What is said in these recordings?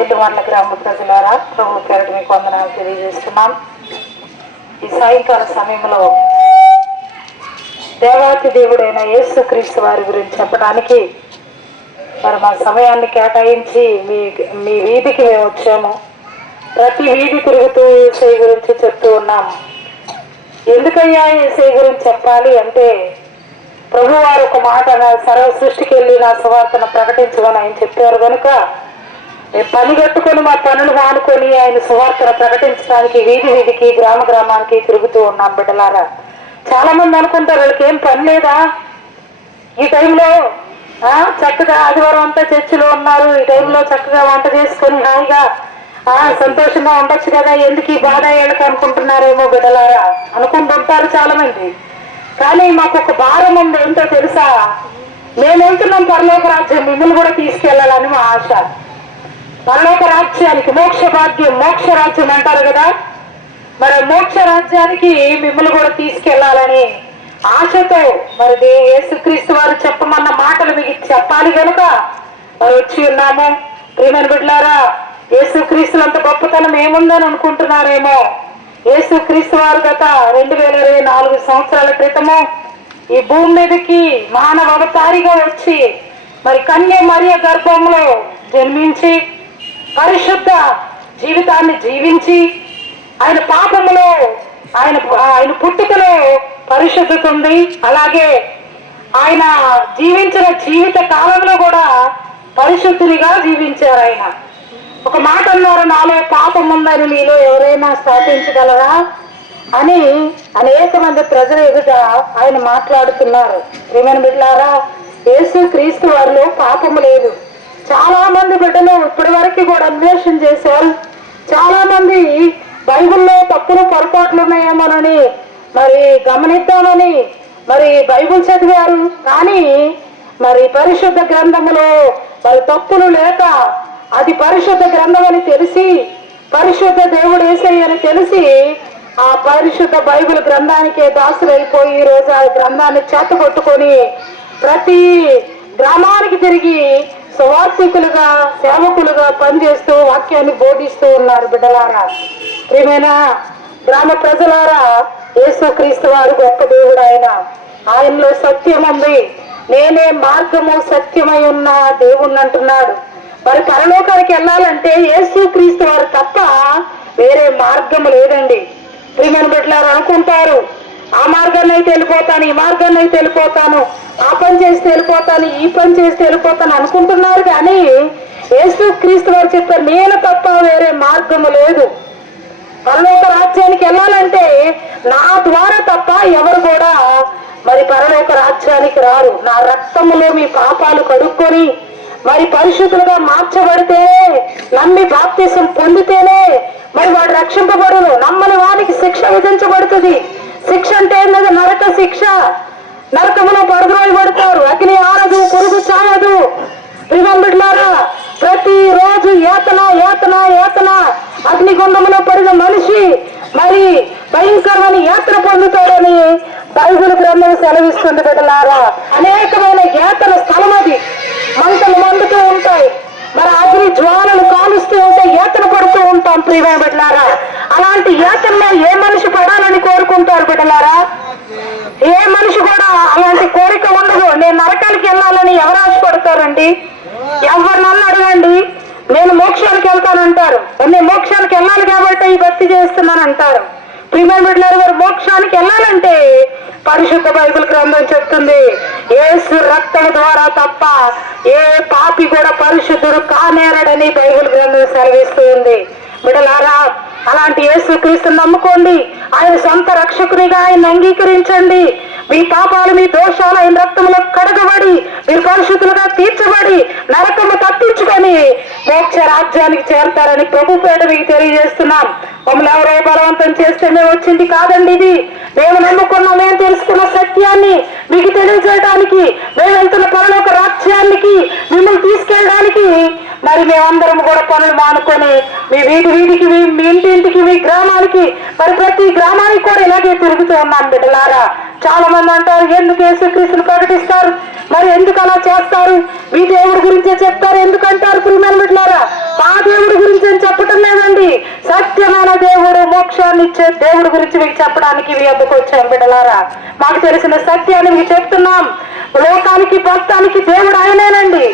ఎల్లుమండ్ల గ్రామ ప్రజలారా ప్రభు పేరట మీకు వందనాలు తెలియజేస్తున్నాం. ఈ సాయంకాల సమయంలో దేవాతి దేవుడైన యేసుక్రీస్తు వారి గురించి చెప్పడానికి మరి మా సమయాన్ని కేటాయించి మీ మీ వీధికి మేము వచ్చాము. ప్రతి వీధి తిరుగుతూ ఏసై గురించి చెప్తూ ఉన్నాం. ఎందుకయ్యా ఏసై గురించి చెప్పాలి అంటే ప్రభువారు ఒక మాట సర్వ సృష్టికి వెళ్ళి నా సువార్తను ప్రకటించమని ఆయన చెప్పారు కనుక మేము పని కట్టుకొని మా పనులు మానుకొని ఆయన సువార్తను ప్రకటించడానికి వీధి వీధికి గ్రామ గ్రామానికి తిరుగుతూ ఉన్నాం బిడ్డలారా. చాలా మంది అనుకుంటారు వాళ్ళకి ఏం పని లేదా? ఈ టైంలో చక్కగా ఆదివారం అంతా చర్చిలో ఉన్నారు. ఈ టైంలో చక్కగా వంట చేసుకొని హాయిగా ఆ సంతోషంగా ఉండొచ్చు కదా. ఎందుకు ఈ బాధ ఏళ్ళకి అనుకుంటున్నారేమో బిడ్డలారా? అనుకుంటుంటారు చాలా మంది కానీ మాకు ఒక భారం ఉంది ఏంటో తెలుసా? మేము వెళ్తున్నాం పరలోక రాజ్యం మిమ్మల్ని కూడా తీసుకెళ్ళాలని మా ఆశ. పల్లోక రాజ్యానికి మోక్ష భాగ్యం మోక్ష రాజ్యం అంటారు కదా. మరి మోక్ష రాజ్యానికి మిమ్మల్ని కూడా తీసుకెళ్ళాలని ఆశతో మరి యేసుక్రీస్తు వారు చెప్పమన్న మాటలు మీకు చెప్పాలి కనుక మరి వచ్చి ఉన్నాము. ప్రియమైన బిడ్డలారా యేసుక్రీస్తులు అంత గొప్పతనం ఏముందని అనుకుంటున్నారేమో. యేసుక్రీస్తు వారు గత రెండు వేల ఇరవై నాలుగు సంవత్సరాల క్రితము ఈ భూమి మీదకి మానవ అవతారిగా వచ్చి మరి కన్య మరియ గర్భంలో జన్మించి పరిశుద్ధ జీవితాన్ని జీవించి ఆయన పాపములో ఆయన ఆయన పుట్టుకలో పరిశుద్ధత ఉంది అలాగే ఆయన జీవించిన జీవిత కాలంలో కూడా పరిశుద్ధునిగా జీవించారు ఆయన. ఒక మాట అన్నారు నాలో పాపం ఉందని మీలో ఎవరైనా స్థాపించగలరా? అని అనేక మంది ప్రజల ఎదుట ఆయన మాట్లాడుతున్నారు. ప్రియమైన బిడ్డలారా యేసు క్రీస్తు వారిలో పాపము లేదు. చాలా మంది బిడ్డలు ఇప్పటి వరకు కూడా అన్వేషణ చేశారు. చాలా మంది బైబిల్లో తప్పులు పొరపాట్లు ఉన్నాయేమోనని మరి గమనిద్దామని మరి బైబిల్ చదివారు. కానీ మరి పరిశుద్ధ గ్రంథములో మరి తప్పులు లేక అది పరిశుద్ధ గ్రంథం అని తెలిసి పరిశుద్ధ దేవుడు అని తెలిసి ఆ పరిశుద్ధ బైబిల్ గ్రంథానికే దాసులైపోయి ఈ రోజు ఆ గ్రంథాన్ని చేతపట్టుకొని ప్రతి గ్రామానికి తిరిగి సువార్థికులుగా సేవకులుగా పనిచేస్తూ వాక్యాన్ని బోధిస్తూ ఉన్నారు బిడ్డలారా. ప్రియమైనా గ్రామ ప్రజలారా యేసుక్రీస్తు వారు గొప్ప దేవుడు ఆయన ఆయనలో సత్యం ఉంది. నేనే మార్గము సత్యమై ఉన్న దేవుణ్ణి అంటున్నాడు. మరి పరలోకానికి వెళ్ళాలంటే యేసుక్రీస్తు వారు తప్ప వేరే మార్గం లేదండి. ప్రియమైన బిడ్డలారు అనుకుంటారు ఆ మార్గాన్ని అయితే వెళ్ళిపోతాను ఈ మార్గాన్ని అయితే వెళ్ళిపోతాను ఆ పని చేస్తే వెళ్ళిపోతాను ఈ పని చేస్తే వెళ్ళిపోతాను అనుకుంటున్నారు కానీ యేసు క్రీస్తు వారు చెప్పారు నేను తప్ప వేరే మార్గము లేదు. పరలోక రాజ్యానికి వెళ్ళాలంటే నా ద్వారా తప్ప ఎవరు కూడా మరి పరలోక రాజ్యానికి రారు. నా రక్తములో మీ పాపాలు కడుక్కొని మరి పరిశుద్ధులుగా మార్చబడితే నమ్మి బాప్తీసం పొందితేనే మరి వాడు రక్షింపబడును. నమ్మని వానికి శిక్ష విధించబడుతుంది. శిక్ష అంటే ఏంటంటే నరక శిక్ష. నరకములో పడతారు. అగ్ని ఆరదు పురుగు చాయదు ప్రివంబిడ్లారా ప్రతి రోజు ఏతన ఏతన ఏతన అగ్నిగుండంలో పడిన మనిషి మరి భయంకరమైన యాత్ర పొందుతాడని బైబుల్ గ్రంథం సెలవిస్తుంది బిడ్డలారా అనేకమైన యాతన స్థలం అది. మంటలు మండుతూ ఉంటాయి. మరి అగ్ని జ్వాలలు కాలుస్తూ ఉంటే యాతన పడుతూ ఉంటాం ప్రియమైన బిడ్డలారా అలాంటి యాతనలో ఏ మనిషి పడాలని కోరుకుంటారు బిడ్డలారా ఏ మనిషి కూడా అలాంటి కోరిక ఉండదు నేను నరకానికి వెళ్ళాలని ఎవరు అడగండి ఎవరినన్నా అడగండి. నేను మోక్షానికి వెళ్తానంటారు. నేను మోక్షానికి వెళ్ళాలి కాబట్టి ఈ భక్తి చేస్తున్నాను అంటారు ప్రియమైన బిడ్డలారు మోక్షానికి వెళ్ళాలంటే పరిశుద్ధ బైబుల్ గ్రంథం చెప్తుంది. ఏసు రక్తం ద్వారా తప్ప ఏ పాపి కూడా పరిశుద్ధుడు కానేరడని బైబుల్ గ్రంథం సెలవిస్తూ ఉంది. బిడలారా అలాంటి యేసు క్రీస్తుని నమ్ముకోండి. ఆయన సొంత రక్షకునిగా ఆయన అంగీకరించండి. మీ పాపాలు మీ దోషాలు ఆయన రక్తంలో కడగబడి మీరు తీర్చబడి నరకము తప్పించుకొని మోక్ష రాజ్యానికి చేరతారని ప్రభు పేట మీకు తెలియజేస్తున్నాం. మమ్మల్ని ఎవరో బలవంతం చేస్తే మేము వచ్చింది కాదండి ఇది. మేము నమ్ముకున్న మేము తెలుసుకున్న సత్యాన్ని మీకు తెలియజేయడానికి మేము వెళ్తున్న పరలోక రాజ్యానికి మిమ్మల్ని తీసుకెళ్ళడానికి మరి మేమందరం కూడా పనులు మానుకొని మీ వీధి వీధికి మీ ఇంటి ఇంటికి మీ గ్రామానికి మరి ప్రతి గ్రామానికి కూడా ఇలాగే తిరుగుతూ ఉన్నాం బిడ్డలారా. చాలా మంది అంటారు ఎందుకు యేసుక్రీస్తులు ప్రకటిస్తారు? మరి ఎందుకు అలా చేస్తారు? మీ దేవుడి గురించే చెప్తారు ఎందుకంటారు పురుమల బిడ్డలారా? మా దేవుడి గురించి అని చెప్పటం లేదండి. సత్యమైన దేవుడు మోక్షాన్ని ఇచ్చే దేవుడి గురించి మీకు చెప్పడానికి మీ ఎందుకు వచ్చాం బిడ్డలారా. మాకు తెలిసిన సత్యాన్ని మీకు చెప్తున్నాం. లోకానికి భక్తానికి దేవుడు ఆయనేనండి.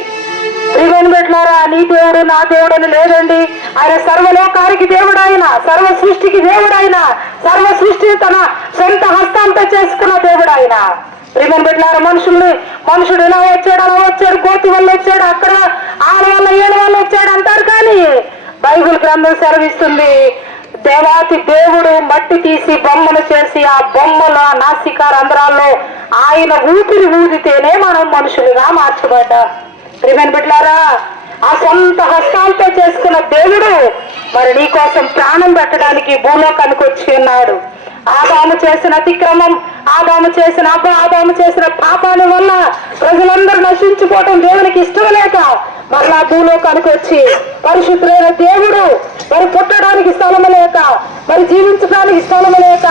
ప్రియమైన నీ దేవుడు నా దేవుడు అని లేదండి. ఆయన సర్వలోకానికి దేవుడు ఆయన సర్వ సృష్టికి దేవుడు ఆయన సర్వ సృష్టిని తన సొంత హస్తాంతో చేసుకున్న దేవుడు ఆయన ప్రియమైన పెట్టినారా మనుషుల్ని? మనుషుడు ఇలా వచ్చాడు అలా వచ్చాడు కోతి వల్ల వచ్చాడు అక్కడ ఆడ వల్ల ఏడు వల్ల వచ్చాడు అంటారు కానీ బైబుల్ గ్రంథం సెలవిస్తుంది దేవాతి దేవుడు మట్టి తీసి బొమ్మలు చేసి ఆ బొమ్మల నాసిక రంధ్రాల్లో ఆయన ఊపిరి ఊదితేనే మనం మనుషులుగా మార్చబడ్డాం. ప్రియమైన బిడ్లారా ఆ సొంత హస్తాలతో చేసుకున్న దేవుడు మరి నీ కోసం ప్రాణం పెట్టడానికి భూలోకానికి వచ్చి ఉన్నాడు. ఆదాము చేసిన అతిక్రమం ఆదాము చేసిన అబ్బ ఆదాము చేసిన పాపాల వల్ల ప్రజలందరూ నశించిపోవటం దేవునికి ఇష్టం లేక మరలా భూలోకానికి వచ్చి పరిశుద్ధులైన దేవుడు మరి పుట్టడానికి స్థలం లేక మరి జీవించడానికి స్థలం లేక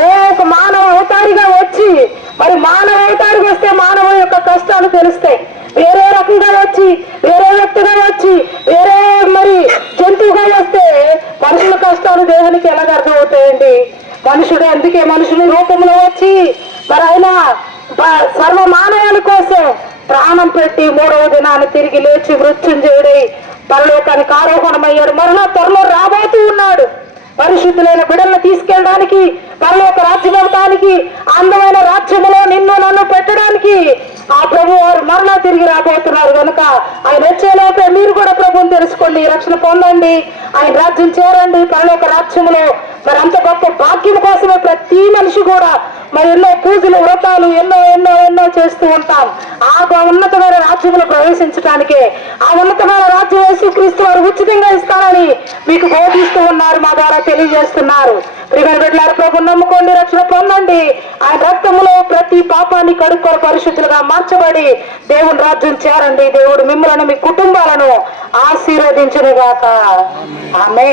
ఏ ఒక మానవ అవతారిగా వచ్చి మరి మానవ అవతారికి వస్తే మానవ యొక్క కష్టాలు తెలుస్తాయి వేరే రకంగా వచ్చి వేరే వ్యక్తిగా వచ్చి వేరే మరి జంతువుగా వస్తే మనుషుల కష్టాలు దేవునికి ఎలాగ అర్థమవుతాయండి? మనుషుడు అందుకే మనుషుని రూపంలో వచ్చి మరి ఆయన సర్వ మానవాళి కోసం ప్రాణం పెట్టి మూడవ దినాన్ని తిరిగి లేచి మృత్యుంజయుడై పరలోకానికి ఆరోహణమయ్యాడు. మరలా త్వరలో రాబోతూ ఉన్నాడు. పరిశుద్ధులైన బిడలను తీసుకెళ్ళడానికి పరలోక రాజ్యం ఇవ్వడానికి అందమైన రాజ్యములో నిన్ను నన్ను పెట్టడానికి ఆ ప్రభు మరలా తిరిగి రాబోతున్నారు కనుక ఆయన వచ్చేలోపే మీరు కూడా ప్రభుని తెలుసుకోండి రక్షణ పొందండి. ఆయన రాజ్యం చేరండి పరలోక రాజ్యములో. మరి అంత గొప్ప భాగ్యం కోసమే ప్రతి మనిషి కూడా మరి ఎన్నో పూజలు వ్రతాలు ఎన్నో ఎన్నో ఎన్నో చేస్తూ ఉంటాం. ఆ ఉన్నతమైన రాజ్యంలో ప్రవేశించడానికే ఆ ఉన్నతమైన రాజ్యం యేసుక్రీస్తు వారు ఉచితంగా ఇస్తారని మీకు బోధిస్తూ ఉన్నారు మా ద్వారా తెలియజేస్తున్నారు. ప్రియమైన బిడ్డలారా ప్రభు నమ్ముకోండి రక్షణ పొందండి. ఆయన రక్తములో ప్రతి పాపాన్ని కడుక్కొని పరిశుద్ధులుగా మార్చబడి దేవుని రాజ్యం చేరండి. దేవుడు మిమ్మల్ని మీ కుటుంబాలను ఆశీర్వదించునుగాక. ఆమె